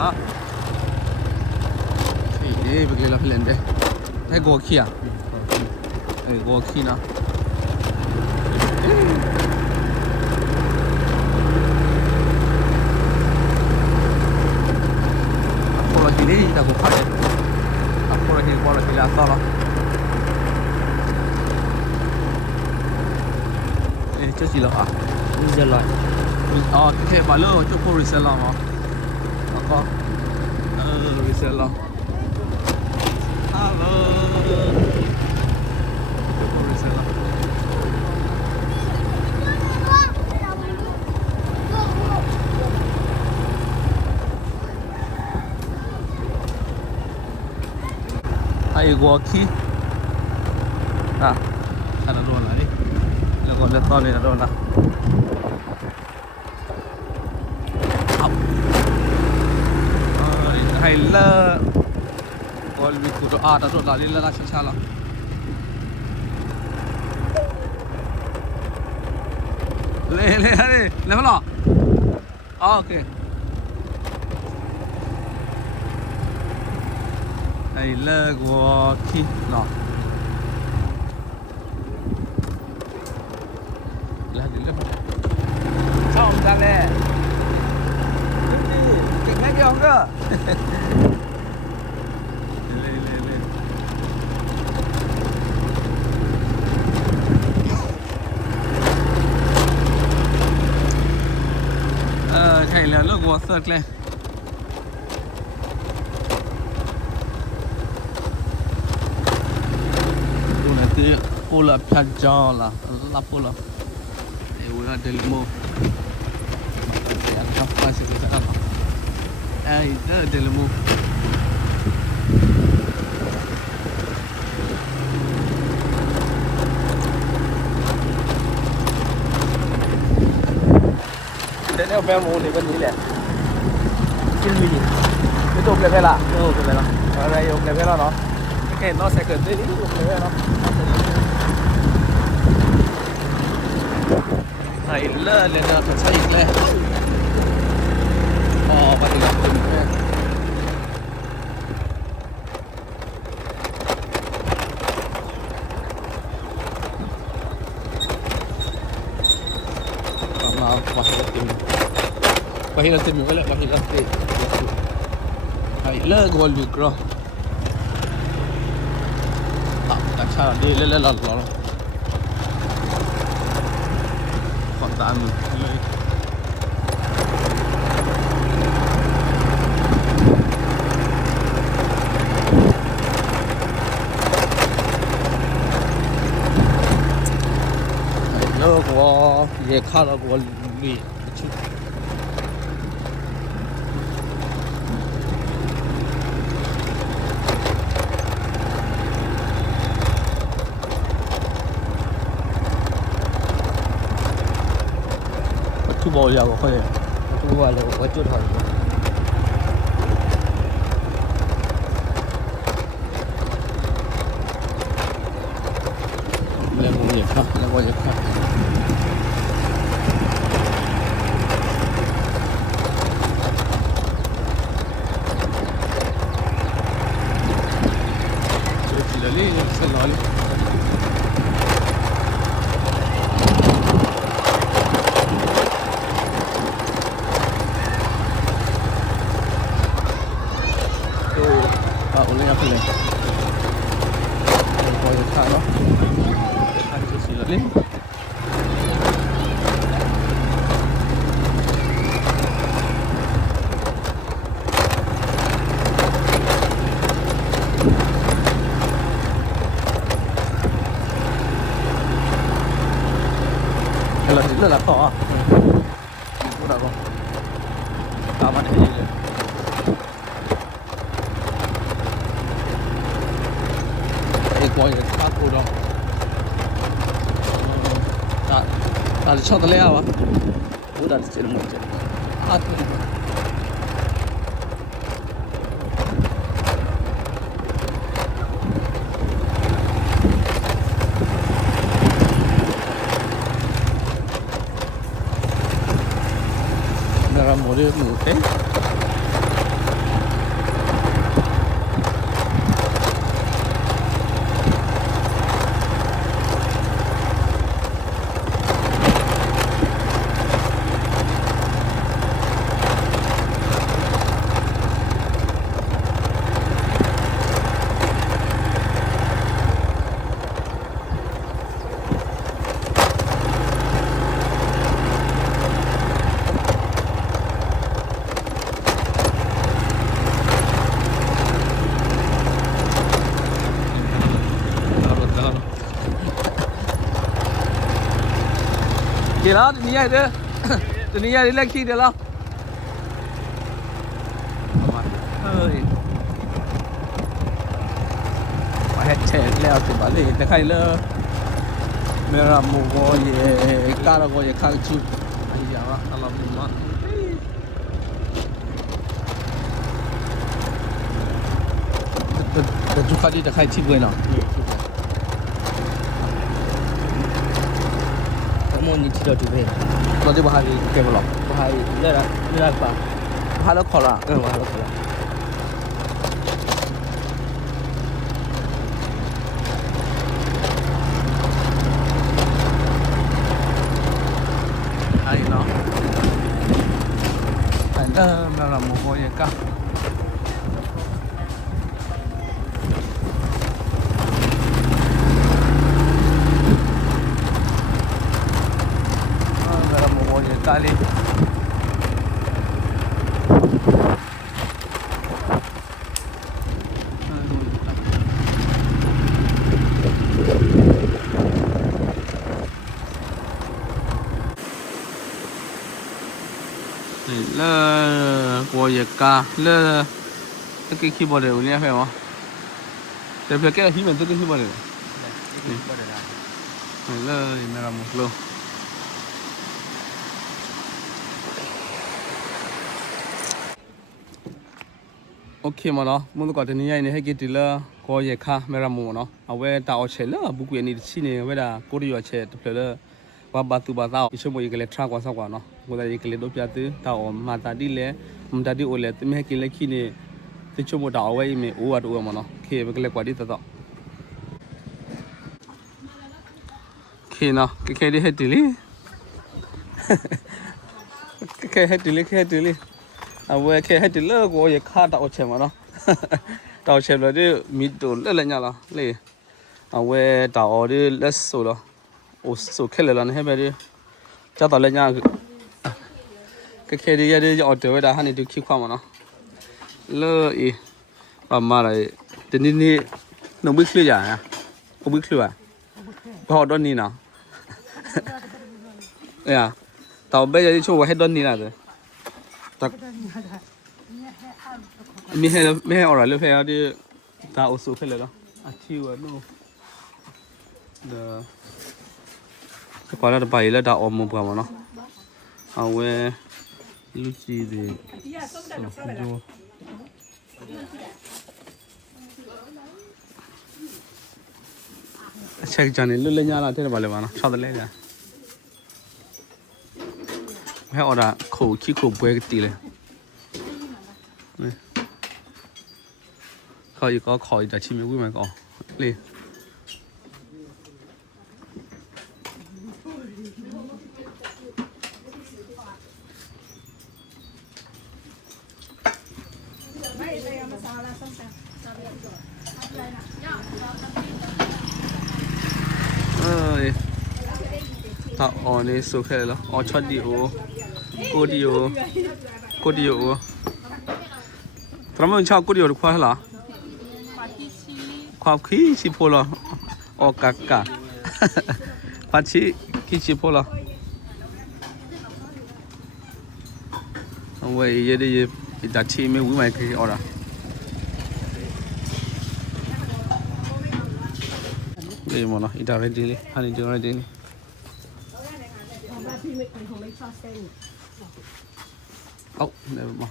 mà thì bây giờ là phải lên đây thấy gò kia gò kia nào Apollo Hill đi ta cũng phải Apollo Hill là sao đó chỗ gì là giờ lại cái bà lơ chỗ phố Rizal mà có Rizal hello chỗ phố Rizal hay qua khi à ada dua lagi còn lên to lên là đâu nào hay là còn bị cụt đó đã rồi là lên là sao sao lên lên lên lên vào lò ok hay là của khi lò xong ra nè kịch ngay kia không cơ lên chạy là lúc của sợt lên cô này thì cô là phải cho là lắp cô là udah delimo ada apa sih kita apa itu delimo đây là vé mua thì bênนี้แหละกินมีcái tục này là tục này là ở đây tục này là nó cái nó sẽ cần tới lý tục này nó hay là lên là phải xây lên và thì làm được nha mà bahir mình lại bahir hay là gold micro tại sao đi lên lọt tạm nó có về khá là có lì chút thu bò giờ có phải thu bò là có chút hỏi lên một nhiệt khác lên một nhiệt khác chỉ là đi sẽ nói oleh apa ni? Kau letak lah. Letak tu silat ni. Kalau ni lah kau ah. Kau dah kau. Tak mana ni je. Quay được phát cô đâu ta cho ta leo à bố đặt trên một chân Nara mori mu ke ดีแล้วตัวนี้ใหญ่เด้อตัวนี้ใหญ่เล็กขี้เดียวแล้วเฮ้ยมาให้เช็ดแล้วถึงบ้านเลยแต่ใครเลอะเมื่อเราโมโกเย่ก้าเราโกเย่ข้างจุดไอ้ยาอะไรมันแต่จุดข้าที่จะใครชิบเลยเนาะ 我们你吃掉就可以， เราจะบ้าที่เก็บหรอ 我还热吧， บ้าแล้วขอละ 我还可以。 ไอ้เนาะไอ้เด้อเมื่อเราโมโกเย่ก้า咖喱，那我也干，那个 keyboard 有厉害吗？这边给了里面这个 keyboard 那那么多。โอเคมาเนาะมึงต้องก่อนทีนี้ไอ้เนี่ยให้กินทีละก็แยกค่าไม่รำมูเนาะเอาไว้ตาเอาเชลล์บุกเวียนนี่ที่นี่เวลากูได้อยู่เชลล์เพลย์ว่าบาตูบาตาอีช่วโมงอีกเลยทรากว่าสักว่าเนาะกูได้อีกเลยดูพิจารณาตาอมาตาดีเลยมันตาดีโอเลยแต่ไม่ให้กินเลยขี้นี่ที่ช่วโมงตาเอาไว้ไม่โอ้วัดโอ้มาเนาะเคไปกันเลยกว่าดีต่อเคเนาะเคได้ให้ดีเลยเคให้ดีเลยเคให้ดีเลยเอาไว้แค่ให้ติดเลิกว่าอย่าฆ่าตาเอาเชมาเนาะตาเอาเชมเลยดิมีตัวเล่นเนี่ยละเลยเอาไว้ตาเอาดิเล็กสุดละโอ้สุดแค่เลยละนี่ให้ไปดิจะตาเล่นเนี่ยแค่ดิยัดดิจะเอาเดี๋ยวไว้ได้ให้นี่ดูขี้ความมาเนาะเลิกอีประมาณอะไรแต่นี่น้องบิ๊กคลีจ้ะเนี่ยกูบิ๊กคลีอ่ะพอโดนนี่เนาะเนี่ยตาเบย์จะช่วยให้โดนนี่นะเด้อตักไม่ให้อร่อยเลยเพื่อนที่ตาอุสุขึ้นเลยเนาะอาชีวะโน่เดี๋ยวพอเราไปแล้วตาอมมุกกันมาเนาะเอาไว้ลูกจีดีดูเช็คจานนี้ลุเลยเนี่ยละที่เราไปเลยมาเนาะชอบเลยจ้ะให้อร่อยขู่ขี้ขู่เบื่อกันตีเลยเขาอีกก็ขออีกแต่ชิมไม่วิ่งมาก่อนเลยถ้าอ๋อนี่สุดแค่แล้วอ๋อช็อตเดียวกูเดียวทำไมมึงชอบกูเดียวหรือควายเหรอความขี้ชิโพลออกกะพัชชีขี้ชิโพลเอาไว้ยัดยัดชีไม่วิ่งมาคือเอาละเลยมั้งนะอีดาเรดิเลยฮันนี่จังเรดิเลยเอาเดี๋ยวมา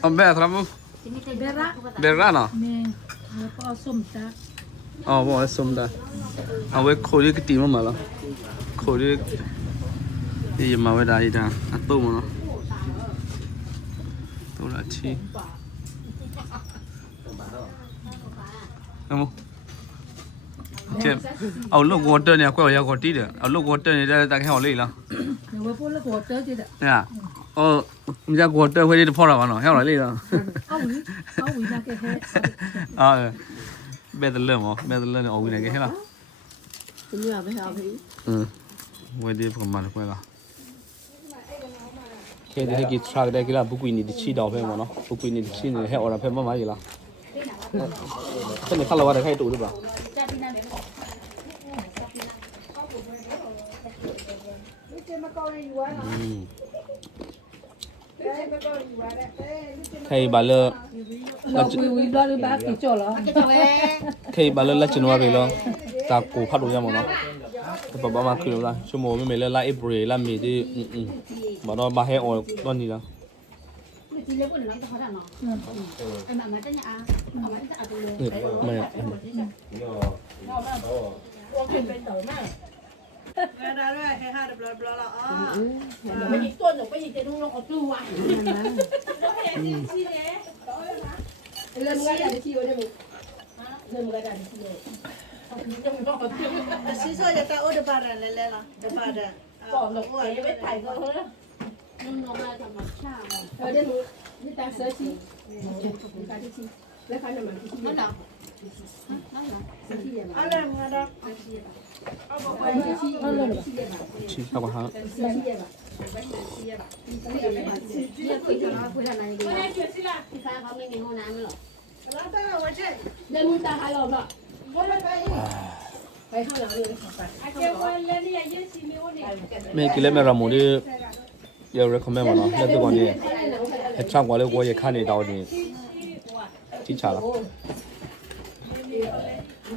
เอาแบบทำมั้งเบรร่าเนาะอ๋อบอกส้มตาเอาไว้โคดิกตีมันมาแล้วโคดิกนี่มาไว้ได้จ้ะอัดตู้มันเนาะตู้ละชีเอามั้งเจ็บเอาลูกวอเตอร์เนี่ยก็อยากกดตีเด้อเอาลูกวอเตอร์เนี่ยได้ตั้งแค่หัวเลยละเนี่ยมันจะวอเตอร์เพื่อที่จะพอเราเนาะแค่หัวเลยละเบตเตอร์เริ่มเอาวินัยกันใช่ไหมไว้ดีประมาณเท่าไหร่ละโอเค เคเดี๋ยวให้กินทรากได้กี่ละบุกุยนี่ดิชีดาวเพิ่มมาเนาะบุกุยนี่ดิชีนี่ให้ออร์เพิ่มมาอยู่ละเช่นนี้ข้าวเราว่าได้ให้ดูหรือเปล่าใครบาเลอร์ เราคุยด้วยหรือบ้ากี่จ่อเหรอ ใครบาเลอร์ละจินว่าไปแล้วตากูพัดดูยังมั้งเนาะแต่ปะประมาณคือละชั่วโมงไม่เลยละเอเบรละมีที่บอกว่าบาให้ออร์ตอนนี้ละไม่ ไม่ยิงต้นหรอกไม่ยิงจะนุ่งลงเอาตู้ว่ะเรื่องอะไรได้ที่วันนี้เรื่องอะไรได้ที่เลยจะไม่ต้องเอาตู้ စီစောရတာအိုဒပါရလဲလဲလားဒပါရ ก่อนหรอกไม่ถ่ายก็เฮ้ยเดี๋ยวนี่ตาเสือชีการที่ชีแล้วเขาจะมาที่นี่ အလဲငါတော့ ชีชาวบ้าน လာတာဝချက် เดี๋ยวมึงตาหายหรอกไปข้างหลังเลยไป ไม่กินเลยไม่รามูดิ要 recommend 嘛เนาะแล้วตัวนี้ให้ช่างกว่าเลย我也看得到你ที่ฉาละ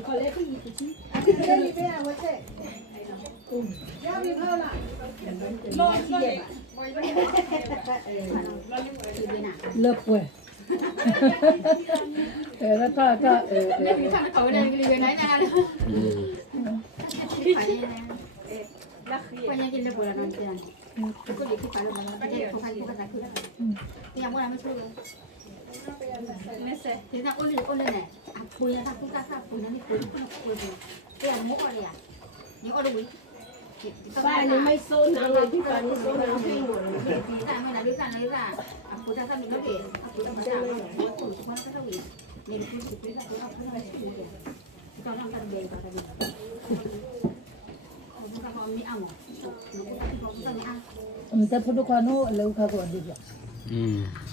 เขาเรียกพี่ชี ဒီပေးဝချက်ရပြီဖောက်လား เลิกเว้ยแล้วก็อืม บ้านนี้ไม่โซนเลยที่บ้านนี้โซนน้ำพิ้งหมดเลย แต่พอทุกคนเขาเลิกเขาก่อนดีกว่า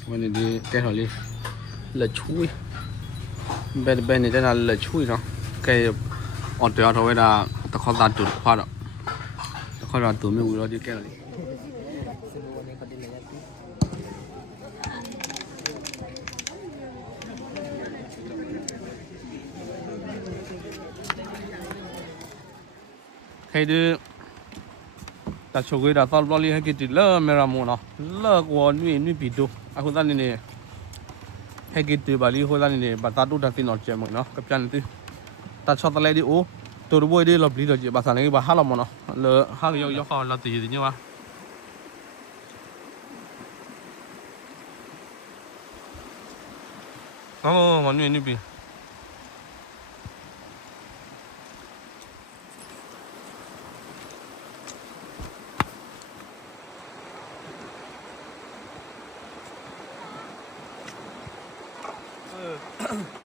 วันนี้แกถอดเลยละช่วยเป็นนี่จะน่าละช่วยเนาะแกอดตัวเอาไว้ได้ตะขอตาจุดคว้าดตะขอตาตัวไม่รู้แล้วที่แกเลยใครดูแต่ช่วยได้ตอนเราเลี้ยงกินเลิกไม่รามูเนาะเลิกวันนี้ปีดูอ่ะคุณตานี่ให้กินบาลีคุณตานี่บัตรดูดันตินอร์เจมั้งเนาะกับจันทีตัดช็อตอะไรดิโอตัวรู้ว่าดิเราบลีเราจะภาษาไหนบ้าฮัลโหลมั้งเนาะเลยฮักยกเขาเราตีดีนี่วะอ๋อมันนี่ปี